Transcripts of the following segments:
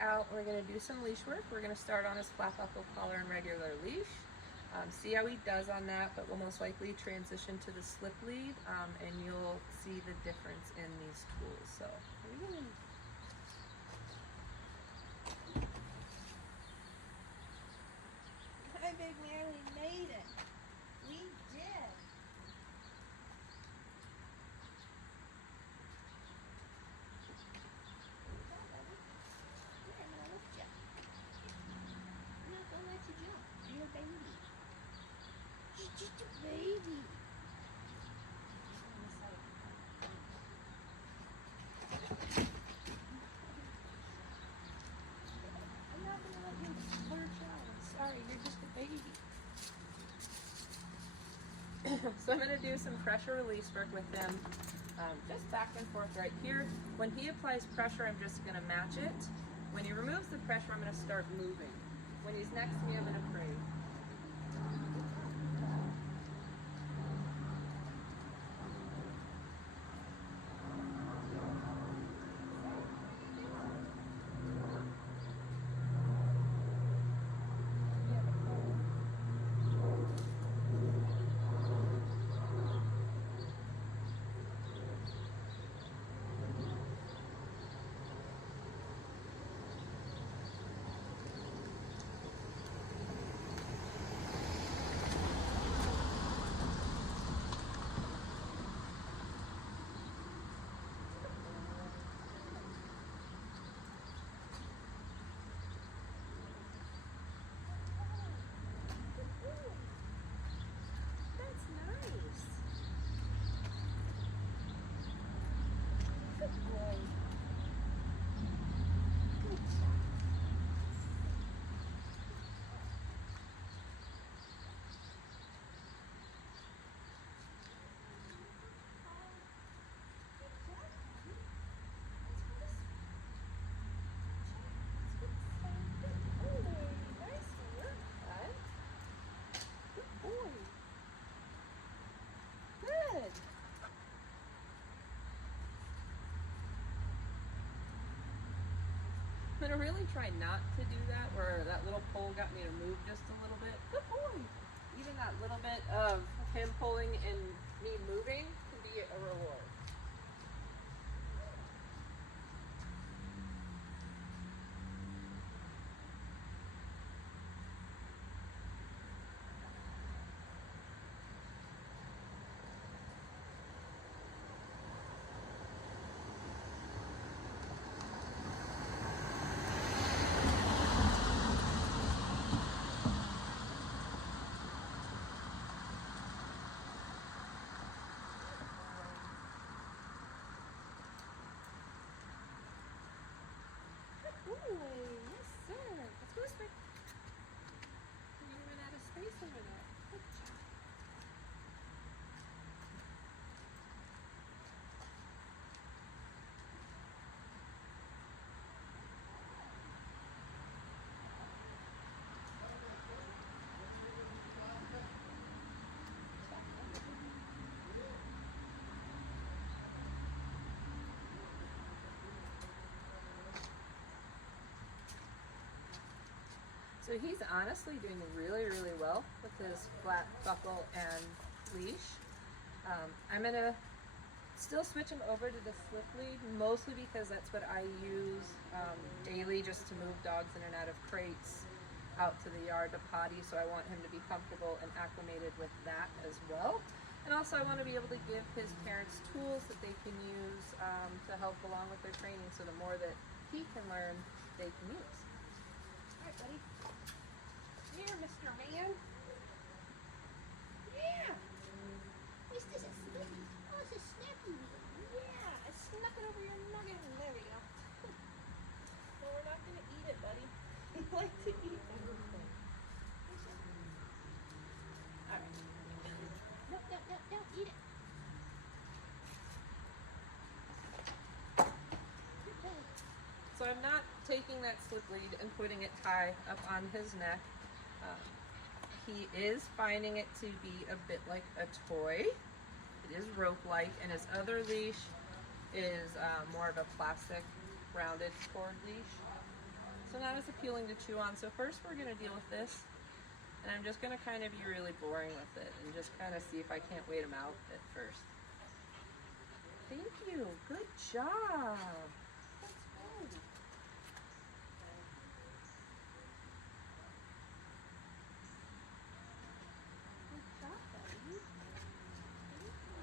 out, we're going to do some leash work. We're going to start on his flat buckle collar and regular leash. See how he does on that, but we'll most likely transition to the slip lead, and you'll see the difference in these tools. So here we go. Hi, big man, we made it. We did. I'm gonna lift you. I'm not gonna let you jump. You're a baby. You're just a baby. I'm not gonna let you lurch out. I'm sorry, you're just a baby. So I'm going to do some pressure release work with him, just back and forth right here. When he applies pressure, I'm just going to match it. When he removes the pressure, I'm going to start moving. When he's next to me, I'm going to pray. That's nice. Good boy. Good job. Good. I'm going to really try not to do that, where that little pole got me to move just a little bit. Good boy. Even that little bit of him pulling and me moving can be a reward. Good boy. Yes, sir. Let's go this way. You're gonna run out of space over there. Good job. So he's honestly doing really, really well with his flat buckle and leash. I'm going to still switch him over to the slip lead, mostly because that's what I use daily just to move dogs in and out of crates out to the yard to potty. So I want him to be comfortable and acclimated with that as well. And also I want to be able to give his parents tools that they can use to help along with their training, so the more that he can learn, they can use. All right, buddy. Here, Mr. Man. Yeah. This is a snippy. Oh, it's a snappy. Yeah, I snuck it over your nugget. There we go. Well, we're not going to eat it, buddy. We like to eat everything. All right. No, eat it. Good boy. So I'm not taking that slip lead and putting it high up on his neck. He is finding it to be a bit like a toy. It is rope-like, and his other leash is more of a plastic rounded cord leash. So not as appealing to chew on. So first we're gonna deal with this, and I'm just gonna kind of be really boring with it and just kind of see if I can't wait him out at first. Thank you, good job. That's good. Good job, buddy. Thank you.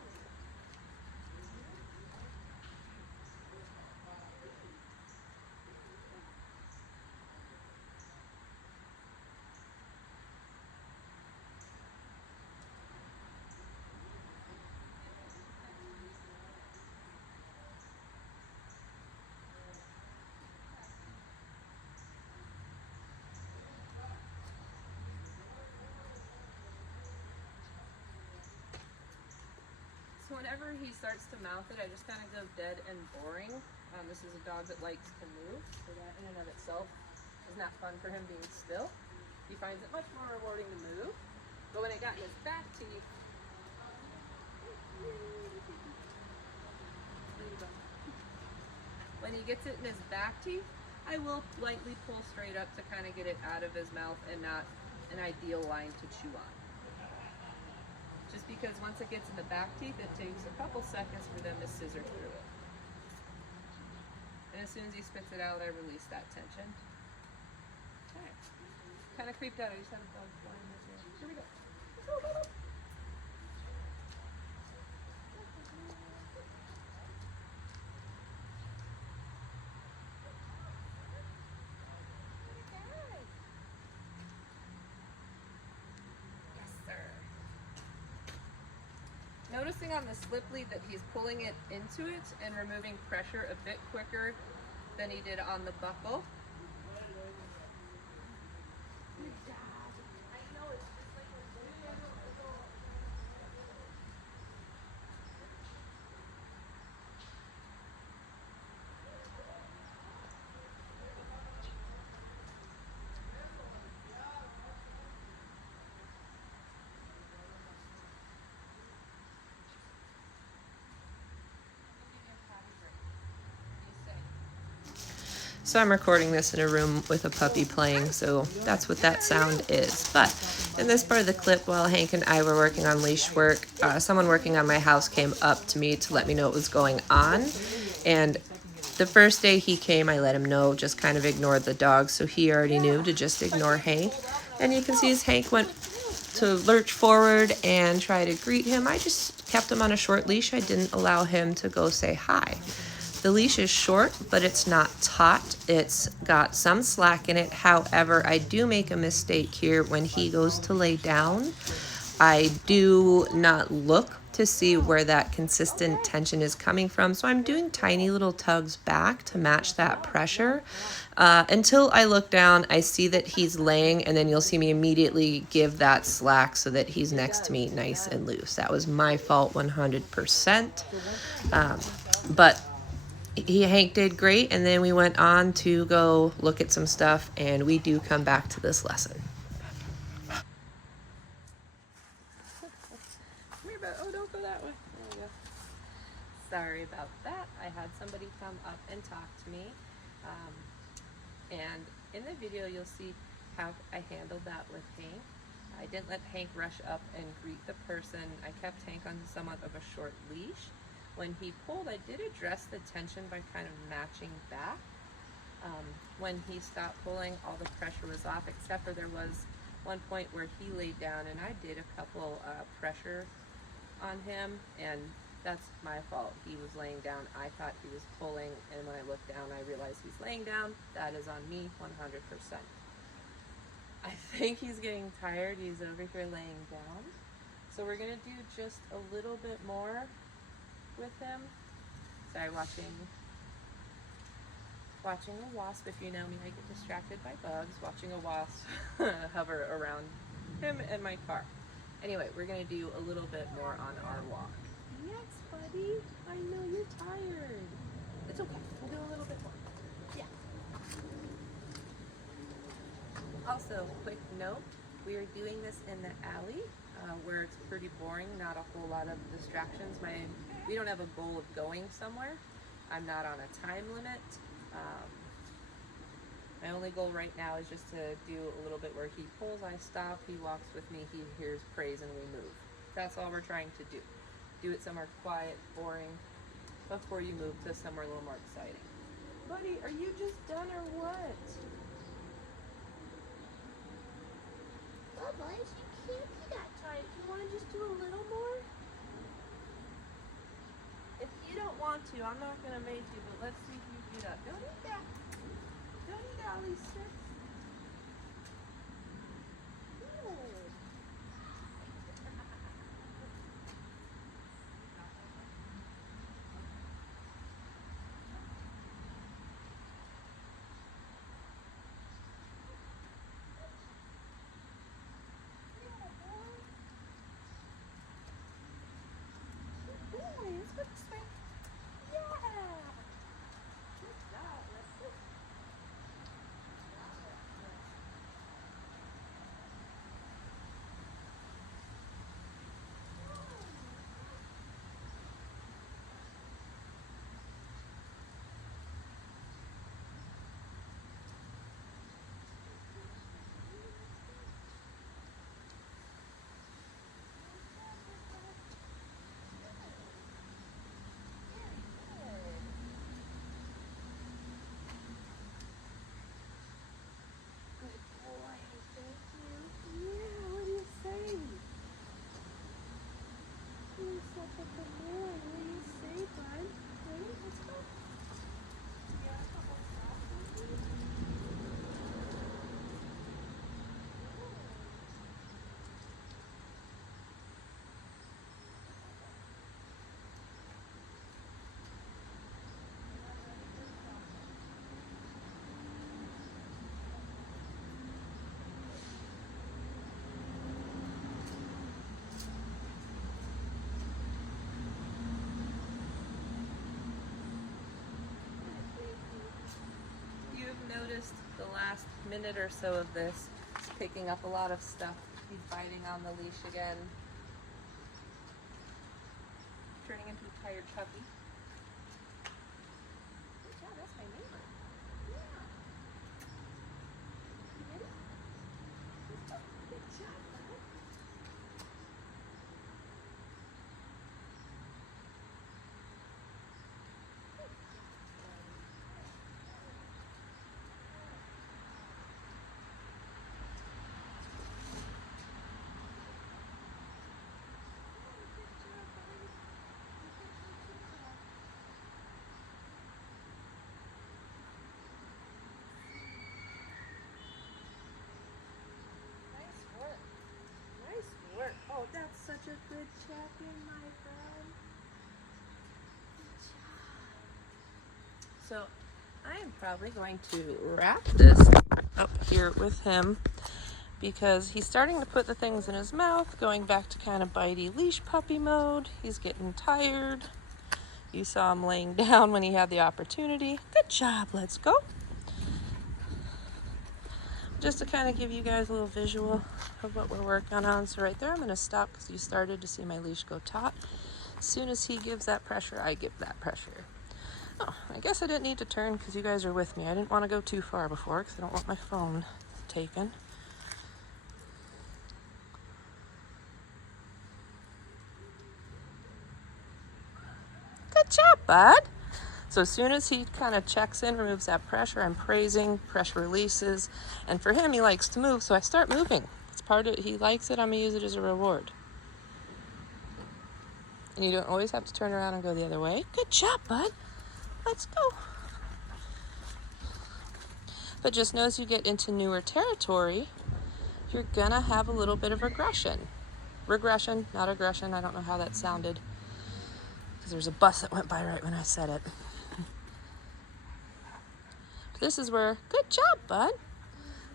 So whenever he starts to mouth it, I just kind of go dead and boring. This is a dog that likes to move, so that in and of itself is not fun for him being still. He finds it much more rewarding to move. But when it got in his back teeth, when he gets it in his back teeth, I will lightly pull straight up to kind of get it out of his mouth and not an ideal line to chew on. Just because once it gets in the back teeth, it takes a couple seconds for them to scissor through it. And as soon as he spits it out, I release that tension. Okay. Kind of creeped out. I just had a bug flying this way. Here we go. Yes, sir. Noticing on the slip lead that he's pulling it into it and removing pressure a bit quicker than he did on the buckle. So I'm recording this in a room with a puppy playing, so that's what that sound is. But in this part of the clip, while Hank and I were working on leash work, someone working on my house came up to me to let me know what was going on. And the first day he came, I let him know, just kind of ignored the dog, so he already knew to just ignore Hank. And you can see as Hank went to lurch forward and try to greet him, I just kept him on a short leash. I didn't allow him to go say hi. The leash is short, but it's not taut. It's got some slack in it. However, I do make a mistake here when he goes to lay down. I do not look to see where that consistent tension is coming from. So I'm doing tiny little tugs back to match that pressure. Until I look down, I see that he's laying, and then you'll see me immediately give that slack so that he's next to me nice and loose. That was my fault 100%. But Hank did great, and then we went on to go look at some stuff, and we do come back to this lesson. Oh, don't go that way. There we go. Sorry about that. I had somebody come up and talk to me. And in the video, you'll see how I handled that with Hank. I didn't let Hank rush up and greet the person. I kept Hank on somewhat of a short leash. When he pulled, I did address the tension by kind of matching back. When he stopped pulling, all the pressure was off, except for there was one point where he laid down, and I did a couple pressure on him, and that's my fault. He was laying down. I thought he was pulling, and when I looked down, I realized he's laying down. That is on me 100%. I think he's getting tired. He's over here laying down. So we're going to do just a little bit more with him. Sorry, watching a wasp. If you know me, I get distracted by bugs. Watching a wasp hover around him and my car. Anyway, we're going to do a little bit more on our walk. Yes, buddy. I know you're tired. It's okay. We'll do a little bit more. Yeah. Also, quick note, we are doing this in the alley where it's pretty boring, not a whole lot of distractions. We don't have a goal of going somewhere. I'm not on a time limit. My only goal right now is just to do a little bit where he pulls, I stop, he walks with me, he hears praise, and we move. That's all we're trying to do. Do it somewhere quiet, boring, before you move to somewhere a little more exciting. Buddy, are you just done or what? Bubba, you can't be that tight. You want to just do a little more? If you don't want to, I'm not going to make you, but let's see if you do that. Don't eat that. Don't eat all these sticks. Good. You've noticed the last minute or so of this, he's picking up a lot of stuff. He's biting on the leash again. Turning into a tired puppy. Good job, that's my neighbor. Yeah. You did it? Good job, bud. Nice work. Oh, that's such a good check-in, my friend. Good job. So, I am probably going to wrap this up here with him because he's starting to put the things in his mouth, going back to kind of bitey leash puppy mode. He's getting tired. You saw him laying down when he had the opportunity. Good job, let's go. Just to kind of give you guys a little visual of what we're working on. So right there, I'm going to stop because you started to see my leash go taut. As soon as he gives that pressure, I give that pressure. Oh, I guess I didn't need to turn because you guys are with me. I didn't want to go too far before because I don't want my phone taken. Good job, bud. So as soon as he kind of checks in, removes that pressure, I'm praising, pressure releases. And for him, he likes to move, so I start moving. It's part of it. He likes it. I'm going to use it as a reward. And you don't always have to turn around and go the other way. Good job, bud. Let's go. But just know as you get into newer territory, you're going to have a little bit of regression. Regression, not aggression. I don't know how that sounded because there's a bus that went by right when I said it. This is where, good job, bud.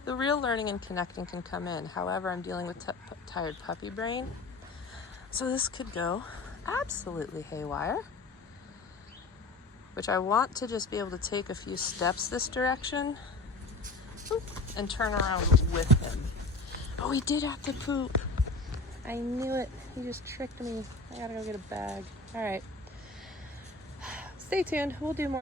The real learning and connecting can come in. However, I'm dealing with tired puppy brain. So this could go absolutely haywire, which I want to just be able to take a few steps this direction and turn around with him. Oh, he did have to poop. I knew it. He just tricked me. I gotta go get a bag. All right. Stay tuned. We'll do more.